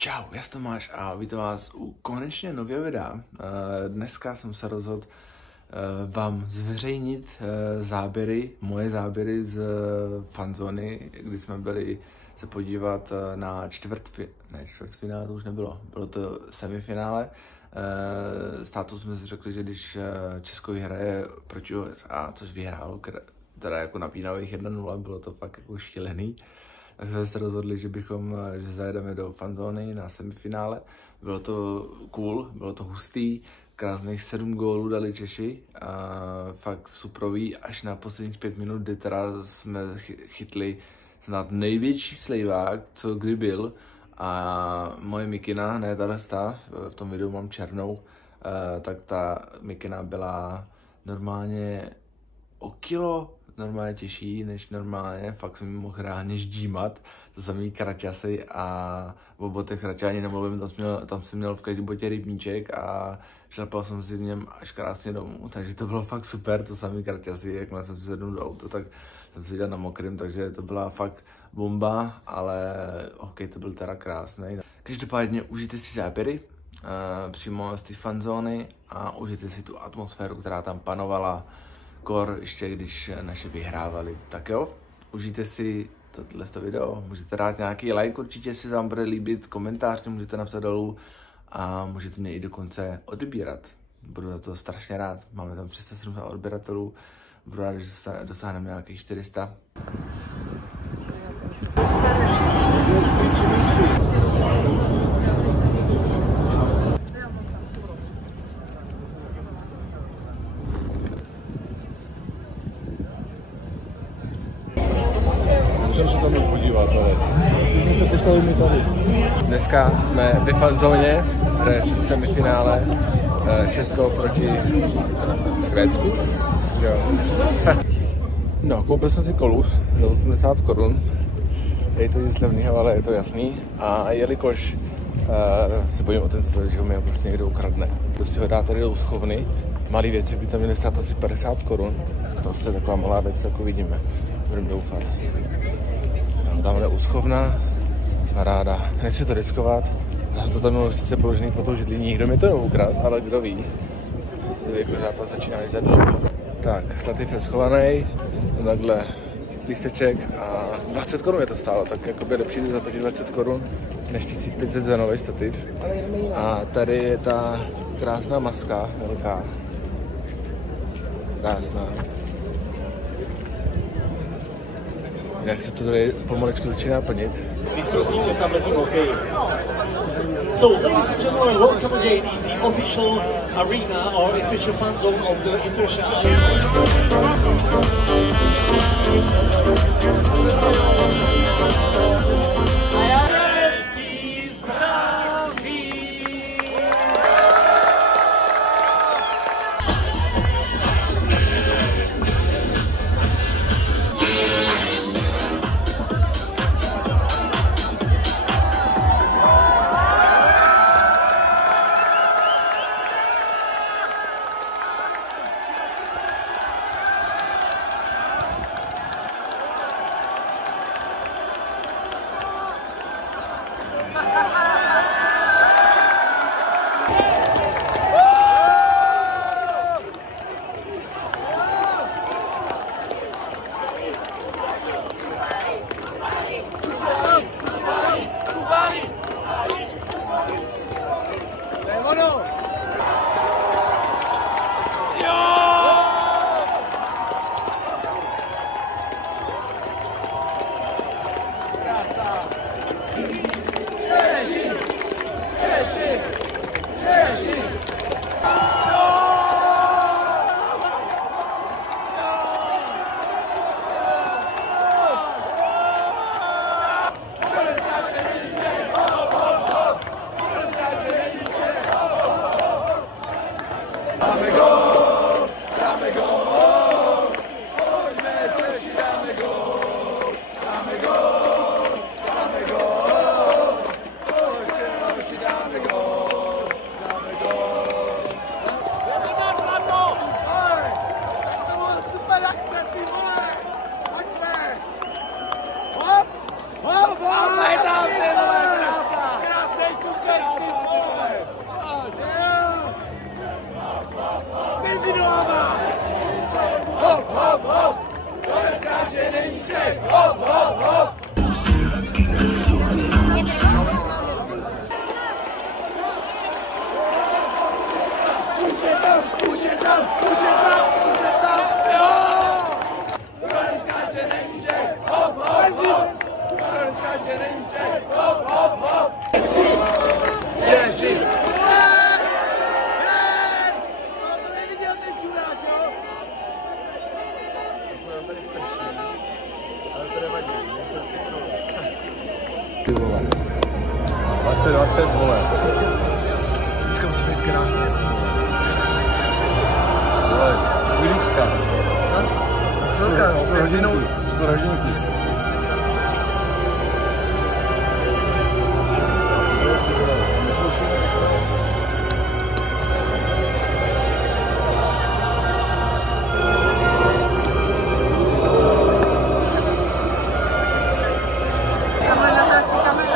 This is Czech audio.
Čau, já jsem Tomáš a vítám vás u konečně nového videa. Dneska jsem se rozhodl vám zveřejnit moje záběry z fanzóny, kdy jsme byli se podívat na čtvrtfinále, to už nebylo, bylo to semifinále. S tátou jsme si řekli, že když Česko vyhraje proti USA, což vyhrálo, teda jako napínavých 1-0, bylo to fakt jako šílený, tak jsme se rozhodli, že zajedeme do fanzóny na semifinále. Bylo to cool, bylo to hustý, krásných 7 gólů dali Češi a fakt suprový až na posledních 5 minut, kdy teda jsme chytli snad největší slejvák, co kdy byl. A moje mikina, ne ta, v tom videu mám černou, tak ta mikina byla normálně o kilo normálně těžší než normálně, fakt jsem mohl reálně ždímat, to samý kraťasy a o botech radši ani nemluvím, tam jsem měl v každém botě rybníček a šlapal jsem si v něm až krásně domů, takže to bylo fakt super, to samý kraťasy, jakmile jsem si sednul do auta, tak jsem si dělal na mokrým, takže to byla fakt bomba, ale hokej to byl teda krásný. Každopádně užijte si záběry přímo z té fanzóny a užijte si tu atmosféru, která tam panovala, kor ještě když naše vyhrávali. Tak jo, užijte si tohle video, můžete dát nějaký like, určitě si vám bude líbit, komentář můžete napsat dolů a můžete mě i dokonce odebírat. Budu za to strašně rád, máme tam 370 odběratelů, budu rád, že dosáhneme nějakých 400. Můžeme se tam podívat, ale můžete se tady. Dneska jsme ve fanzóně, hraje se semifinále Česko proti Švédsku. No, koupil jsem si kolu za 80 korun. Je to nic levného, ale je to jasný. A jelikož se bojím o ten stroj, že ho mě prostě někdo ukradne, kdo si ho dá tady do uschovny, malý věci by tam měly stát asi 50 korun. To je taková malá věc, jako vidíme. Budeme doufat. Tamhle uschovna, paráda. Nechci to riskovat. Já jsem to tam měl sice položený po tou židlí, nikdo mi to neukradl, ale kdo ví. Jako zápas začíná za dlouho. Tak, stativ je schovaný, takhle lísteček a 20 korun je to stálo, tak jako by lepší zaplatit 20 korun než 1500 za nový stativ. A tady je ta krásná maska, velká. Krásná. Jak se to tady pomalečku začíná plnit. Mistrovství světa v ledním hokeji. So, ladies and gentlemen, welcome again in the official arena or official fan zone of the International. 2020, vole. Dneska musí být krásně. Vole, chvílička. Co? Chvilka, no, 5 minut. Skoro hodinky. Kamery natáčí kamery.